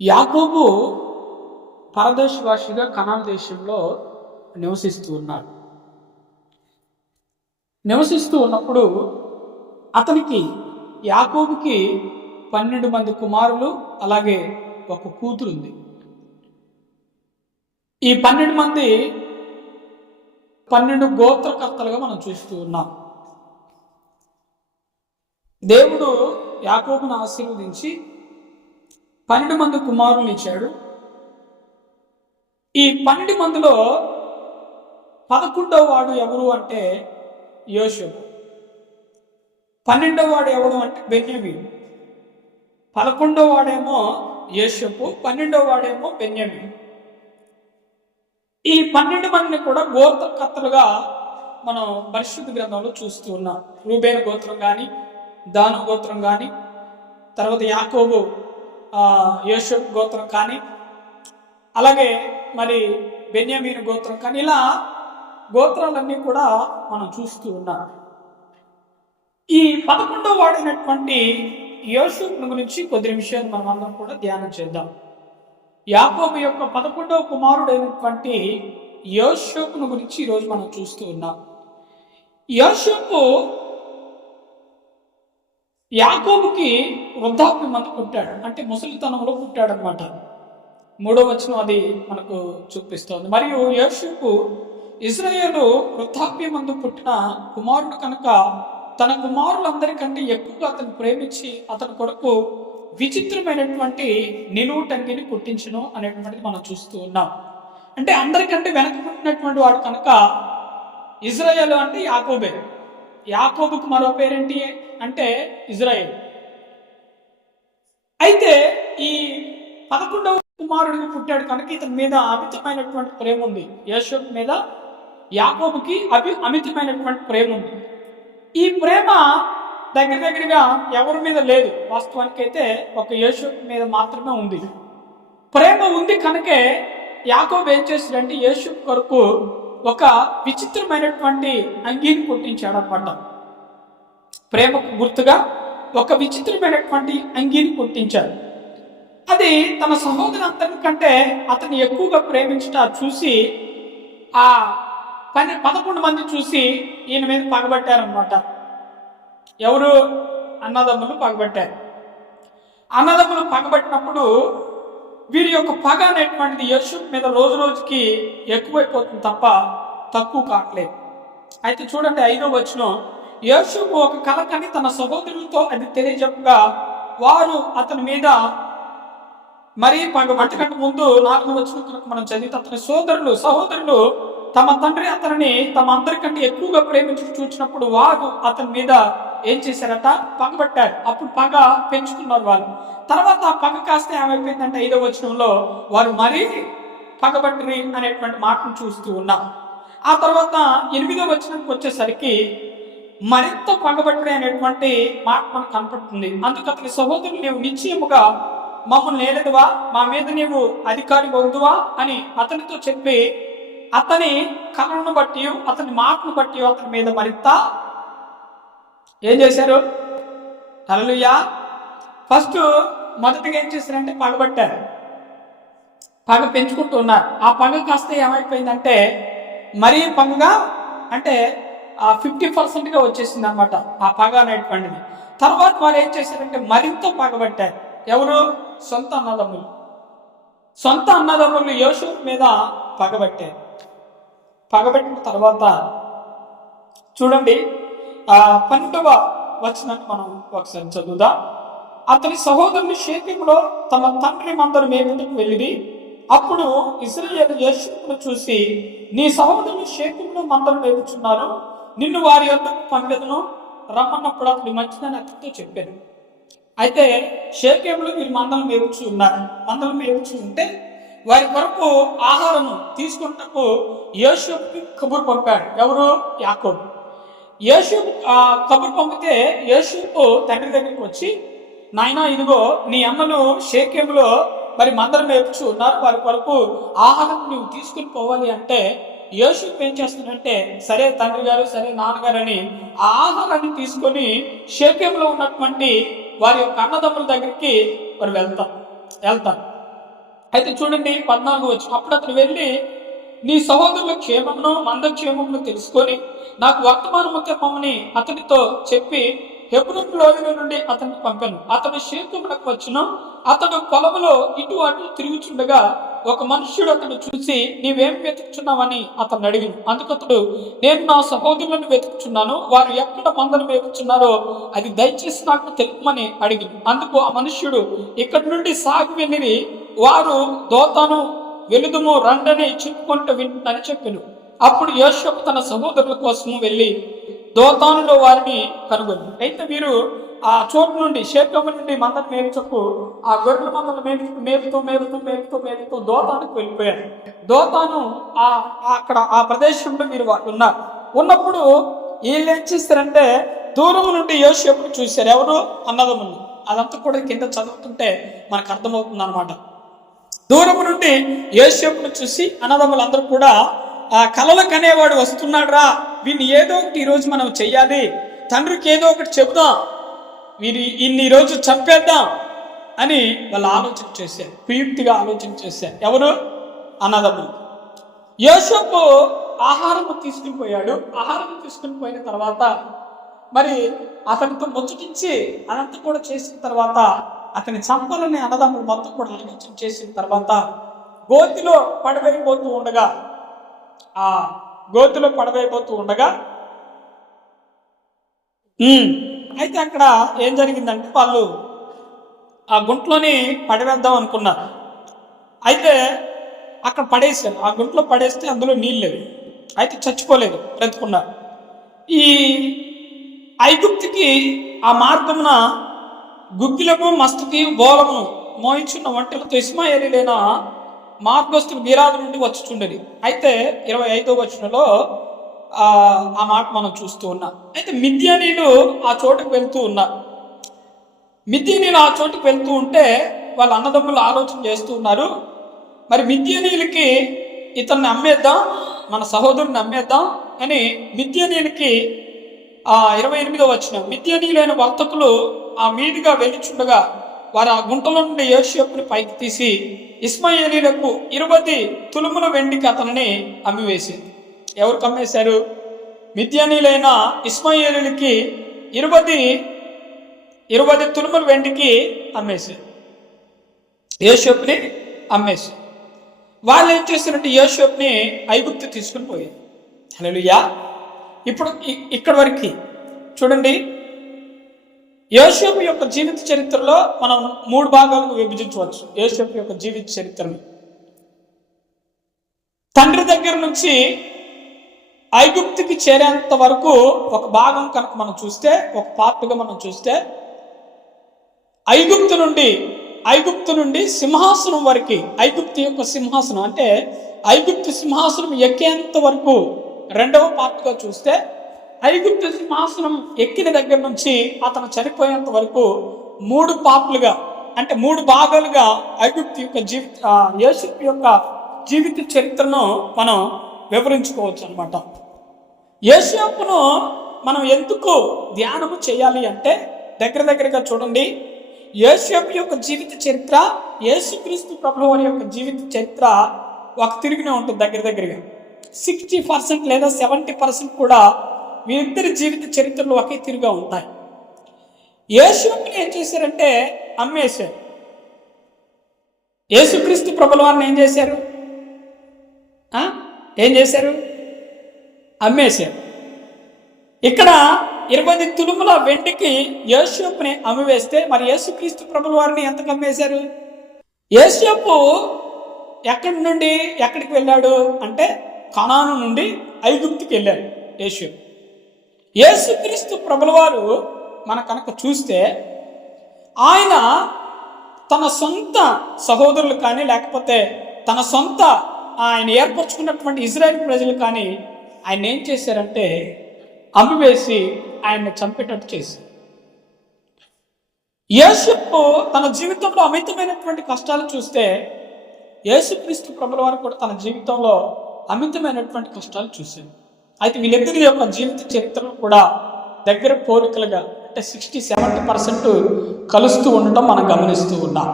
యాకోబు పరదేశవాసిగా కనాల్ దేశంలో నివసిస్తూ ఉన్నాడు. నివసిస్తూ ఉన్నప్పుడు అతనికి యాకోబుకి పన్నెండు మంది కుమారులు అలాగే ఒక కూతురు ఉంది ఈ పన్నెండు మంది పన్నెండు గోత్రకర్తలుగా మనం చూస్తూ ఉన్నాం. దేవుడు యాకోబును ఆశీర్వదించి పన్నెండు మంది కుమారులు ఇచ్చాడు. ఈ పన్నెండు మందిలో పదకొండవ వాడు ఎవరు అంటే యోషపు పన్నెండవ వాడు ఎవడు అంటే బెన్యమీన్. పదకొండవ వాడేమో యేషపు పన్నెండవ వాడేమో బెన్యమీన్. ఈ పన్నెండు మందిని కూడా గోత్రకర్తలుగా మనం పరిశుద్ధ గ్రంథంలో చూస్తూ ఉన్నాం. రూబేన గోత్రం కానీ దాను గోత్రం కానీ తర్వాత యాకోబు యేసు గోత్రం కానీ అలాగే మరి బెన్యామీన్ గోత్రం కానీ ఇలా గోత్రాలన్నీ కూడా మనం చూస్తూ ఉన్నాం. ఈ పదకొండవ వాడినటువంటి యోసు గురించి కొద్ది నిమిషాలు మనం అందరం కూడా ధ్యానం చేద్దాం. యాకోబు యొక్క పదకొండవ కుమారుడైనటువంటి యోషోపును గురించి ఈరోజు మనం చూస్తూ ఉన్నాం. యోషోపు యాకోబుకి వృద్ధాప్యం మందు పుట్టాడు. అంటే ముసలితనంలో పుట్టాడు అనమాట మూడో వచనం అది మనకు చూపిస్తోంది. మరియు యోషుకు ఇజ్రాయేలు వృద్ధాప్యం మందు పుట్టిన కుమారుడు కనుక తన కుమారులందరికంటే ఎక్కువగా అతను ప్రేమించి అతని కొరకు విచిత్రమైనటువంటి నిలువు టంగిని పుట్టించును అనేటువంటిది మనం చూస్తూ ఉన్నాం. అంటే అందరికంటే వెనక పుట్టినటువంటి వాడు కనుక ఇజ్రాయేల్ అంటే యాకోబే. యాకోబుకు మరో పేరేంటి అంటే ఇజ్రాయేల్. అయితే ఈ పదకొండవ కుమారుడికి పుట్టాడు కనుక ఇతని మీద అమితమైనటువంటి ప్రేమ ఉంది. యేషోబ్ మీద యాకోబుకి అభి అమితమైనటువంటి ప్రేమ ఉంది. ఈ ప్రేమ దగ్గర దగ్గరగా ఎవరి మీద లేదు. వాస్తవానికి అయితే ఒక యేషోబ్ మీద మాత్రమే ఉంది. ప్రేమ ఉంది కనుకే యాకోబు ఏం చేశాడంటే యేసు కొరకు ఒక విచిత్రమైనటువంటి అంగీని కుట్టించాడు అనమాట ప్రేమకు గుర్తుగా ఒక విచిత్రమైనటువంటి అంగీని కుట్టించాడు. అది తన సహోదరు కంటే అతన్ని ఎక్కువగా ప్రేమించట చూసి ఆ పని పదకొండు మంది చూసి ఈయన మీద పగబట్టారనమాట ఎవరు? అన్నదమ్ములు పగబట్టారు. అన్నదమ్ములు పగబట్టినప్పుడు వీరి యొక్క పగ అనేటువంటిది యశు మీద రోజు రోజుకి ఎక్కువైపోతుంది తప్ప తక్కువ కావట్లేదు అయితే చూడండి ఐదో వచ్చిన యేసు ఒక కల కని తన సహోదరులతో అది తెలియజెప్పగా వారు అతని మీద మరీ పగ అంతకంటే ముందు నాలుగు వచ్చిన మనం చదివితే అతని సోదరులు సహోదరులు తమ తండ్రి అతనిని తమ అందరికంటే ఎక్కువగా ప్రేమించి చూచినప్పుడు వారు అతని మీద ఏం చేశారట? పగబట్టారు. అప్పుడు పగ పెంచుకున్నారు వాళ్ళు తర్వాత ఆ పగ కాస్త ఏమైపోయిందంటే ఐదో వచనంలో వారు మరీ పగబట్టిరి అనేటువంటి మాటను చూస్తూ ఉన్నాం ఆ తర్వాత ఎనిమిదో వచనంకి వచ్చేసరికి మరింత పగబట్టిరి అనేటువంటి మాట మనకు కనపడుతుంది. అందుకు అతని సహోదరులు నీవు నిశ్చయముగా మమ్మల్ని నేలదువా మా మీద నీవు అధికారి వద్దువా అని అతనితో చెప్పి అతని కళను బట్టి అతని మాటను బట్టి అతని మీద మరింత ఏం చేశారు? హల్లెలూయా. ఫస్ట్ మొదటిగా ఏం చేశారంటే పగబట్టారు పగ పెంచుకుంటూ ఉన్నారు. ఆ పగ కాస్త ఏమైపోయిందంటే మరీ పగగా అంటే ఆ ఫిఫ్టీ పర్సెంట్గా వచ్చేసింది అనమాట ఆ పగ అనేటువంటిది. తర్వాత వారు ఏం చేశారంటే మరింత పగబట్టారు ఎవరు? సొంత అన్నదమ్ములు. సొంత అన్నదమ్ములు యోసు మీద పగబట్టారు పగబెట్టిన తర్వాత చూడండి ఆ పన్నెండవ వచనాన్ని మనం ఒకసారి చదువుదాం. అతని సహోదరుని షేకింలో తమ తండ్రి మందరు మేపుటకు వెళ్ళి అప్పుడు ఇస్రాయేల్ యేషును చూసి నీ సహోదరుని షేకింలో మందరు మేపుచున్నారు నిన్ను వారి యొక్క పంపెదను. రమ్మన్నప్పుడు అతడు మంచిదని అతనితో చెప్పాను అయితే షేకేములు వీరి మందలు మేపుచు ఉన్నారు. మందలు మేపుచు ఉంటే వారి కొరకు ఆహారం తీసుకుంటకు యేషుకి కబురు పంపాడు. ఎవరు? యాకోబు. యేసు కబురు పంపితే యేసుకు తండ్రి దగ్గరికి వచ్చి నాయనా ఇదిగో నీ అమ్మను షేకేములో మరి మందరం నేర్చు ఉన్నారు. వారి కొరకు ఆహారం నువ్వు తీసుకుని పోవాలి అంటే యేసు ఏం చేస్తున్నాడంటే సరే తండ్రి గారు సరే నాన్నగారు అని ఆ ఆహారాన్ని తీసుకొని షేకేములో ఉన్నటువంటి వారి యొక్క అన్నదమ్ముల దగ్గరికి మరి వెళ్తాం. వెళ్తాను అయితే చూడండి పద్నాలుగు వచ్చి అప్పుడు అతను వెళ్ళి నీ సహోదరుల క్షేమమును మంద క్షేమమును తెలుసుకొని నాకు వర్తమానము తెమ్మని అతనితో చెప్పి హెబ్రోన్ లోయల నుండి అతన్ని పంపాను. అతను శేకుమునకు వచ్చిన. అతడు పొలంలో ఇటు అటు తిరుగుచుండగా ఒక మనుష్యుడు అతను చూసి నీవేం వెతుకుచున్నావని అతను అడిగిన. అతడు నేను నా సహోదరులను వెతుకుచున్నాను. వారు ఎక్కడ మందను వేపుచున్నారో అది దయచేసి నాకు తెలుపమని అడిగింది అందుకు ఆ మనుష్యుడు ఇక్కడి నుండి సాగి వెళ్ళి వారు దోతను వెలుదుము రండని చెప్పుకుంటూ వింటుందని చెప్పాను. అప్పుడు యోషప్ తన సహోదరుల కోసం వెళ్ళి దోతానులో వారిని కనుగొని అయితే వీరు ఆ చోటు నుండి షేకమ్మ నుండి మందను మేపుచకు ఆ గొర్రెల మందలు మేపు మేపుతూ మేపుతూ మేపుతూ మేపుతూ దోతానికి వెళ్ళిపోయారు. దోతాను ఆ ఆ అక్కడ ఆ ప్రదేశంలో మీరు వాళ్ళు ఉన్నారు. ఉన్నప్పుడు వీళ్ళు ఏం చేస్తారంటే దూరం నుండి యోషపుని చూశారు. ఎవరు? అన్నదమ్ముని అదంతా కూడా కింద చదువుతుంటే మనకు అర్థమవుతుంది అనమాట దూరం నుండి యేసేపును చూసి అన్నదమ్ములందరూ కూడా ఆ కలలు కనేవాడు వస్తున్నాడు రా వీడిని ఏదో ఒకటి ఈరోజు మనం చెయ్యాలి. తండ్రికి ఏదో ఒకటి చెబుదాం. వీరి ఇన్ని రోజు చంపేద్దాం. అని వాళ్ళు ఆలోచన చేశారు. కుయుక్తిగా ఆలోచన చేశారు. ఎవరు? అన్నదమ్ములు యోసేపు ఆహారము తీసుకుని పోయాడు ఆహారం తీసుకుని పోయిన తర్వాత మరి అతనితో ముచ్చటించి అనంత కూడా చేసిన తర్వాత అతని చంపాలని అన్నదమ్ములు మొత్తం కూడా ఆలోచన చేసిన తర్వాత గోతిలో పడవేయబోతూ ఉండగా ఆ గోతిలో పడవేయబోతూ ఉండగా అయితే అక్కడ ఏం జరిగిందంటే వాళ్ళు ఆ గుంట్లోని పడవేద్దాం అనుకున్నారు. అయితే అక్కడ పడేసారు ఆ గుంట్లో పడేస్తే అందులో నీళ్ళు లేవు. అయితే చచ్చిపోలేదు. బ్రతుకున్నారు. ఈ ఐగుప్తికి ఆ మార్గమున గుగ్గిలము మస్తుకి బోలమును మోయించున్న వంటలతో ఇస్మాయిలీలైన మార్గస్తులు బీరాదు నుండి వచ్చుచుండేది అయితే ఇరవై ఐదో వచనంలో ఆ మాట మనం చూస్తూ ఉన్నాం. అయితే మిద్యానీలు ఆ చోటుకు వెళ్తూ ఉన్నారు మిద్యానీలు ఆ చోటుకు వెళ్తూ ఉంటే వాళ్ళ అన్నదమ్ములు ఆలోచన చేస్తూ ఉన్నారు. మరి మిద్యానీలకి ఇతన్ని అమ్మేద్దాం మన సహోదరుని అమ్మేద్దాం అని మిద్యానీలకి ఆ ఇరవై ఎనిమిదో వచ్చిన మిద్యానీలైన వర్తకులు ఆ మీదుగా వెళ్ళిచుండగా వారు ఆ గుంటలో నుండి యోషియప్పుని పైకి తీసి ఇస్మాయేలీలకు ఇరవై తులుముల వెండికి అతనిని అమ్మివేసింది. ఎవరికి అమ్మేశారు మిథ్యానీలైన ఇస్మాయిలీలకి ఇరవై ఇరవై తులుముల వెండికి అమ్మేశారు యోషోప్ని అమ్మేశారు వాళ్ళు ఏం చేస్తారంటే యోషోప్ని ఐగుప్తు తీసుకుని పోయారు హలోయా ఇప్పుడు ఇ- ఇక్కడి వరకు చూడండి. యోషోపు యొక్క జీవిత చరిత్రలో మనం మూడు భాగాలకు విభజించవచ్చు. యోషోపు యొక్క జీవిత చరిత్రని. తండ్రి దగ్గర నుంచి ఐగుప్తికి చేరేంత వరకు ఒక భాగం కనుక మనం చూస్తే ఒక పార్ట్గా మనం చూస్తే ఐగుప్తు నుండి ఐగుప్తు నుండి సింహాసనం వరకు ఐగుప్తు యొక్క సింహాసనం అంటే ఐగుప్తు సింహాసనం ఎక్కేంత వరకు రెండవ పార్ట్గా చూస్తే ఐగుప్తు సింహాసనం ఎక్కిన దగ్గర నుంచి అతను చనిపోయేంత వరకు మూడు పాపులుగా అంటే మూడు భాగాలుగా ఐగుప్తు యొక్క జీవిత యేసు యొక్క జీవిత చరిత్రను మనం వివరించుకోవచ్చు అనమాట యేసుప్పును మనం ఎందుకు ధ్యానము చేయాలి అంటే దగ్గర దగ్గరగా చూడండి. యేసుపు యొక్క జీవిత చరిత్ర యేసుక్రీస్తు ప్రభు వారి యొక్క జీవిత చరిత్ర ఒక తిరిగినే ఉంటుంది దగ్గర దగ్గరగా. సిక్స్టీ పర్సెంట్ లేదా సెవెంటీ పర్సెంట్ కూడా వీరిద్దరి జీవిత చరిత్రలు ఒకే తీరుగా ఉంటాయి. యేసుని ఏం చేశారంటే అమ్మేశారు. యేసుక్రీస్తు ప్రభుల వారిని ఏం చేశారు? ఏం చేశారు? అమ్మేశారు. ఇక్కడ ఇరవై తులుముల వెండికి యేసుని అమ్మివేస్తే మరి యేసుక్రీస్తు ప్రభుల వారిని ఎంతకు అమ్మేశారు? యేసోపు ఎక్కడి నుండి ఎక్కడికి వెళ్ళాడు? అంటే కణాను నుండి ఐగుప్తికి వెళ్ళాడు యేసోపు. యేసుక్రీస్తు ప్రభుల వారు మన కనుక చూస్తే ఆయన తన సొంత సహోదరులు కానీ లేకపోతే తన సొంత ఆయన ఏర్పరచుకున్నటువంటి ఇజ్రాయెల్ ప్రజలు కానీ ఆయన ఏం చేశారంటే అమ్మివేసి ఆయన్ని చంపేటట్టు చేశారు. యేసుప్పు తన జీవితంలో అమితమైనటువంటి కష్టాలు చూస్తే యేసుక్రీస్తు ప్రభుల వారు కూడా తన జీవితంలో అమితమైనటువంటి కష్టాలు చూశారు. అయితే వీళ్ళిద్దరి యొక్క జీవిత చరిత్రలు కూడా దగ్గర పోలికలుగా అంటే సిక్స్టీ సెవెంటీ పర్సెంట్ కలుస్తూ ఉండటం మనం గమనిస్తూ ఉన్నాం.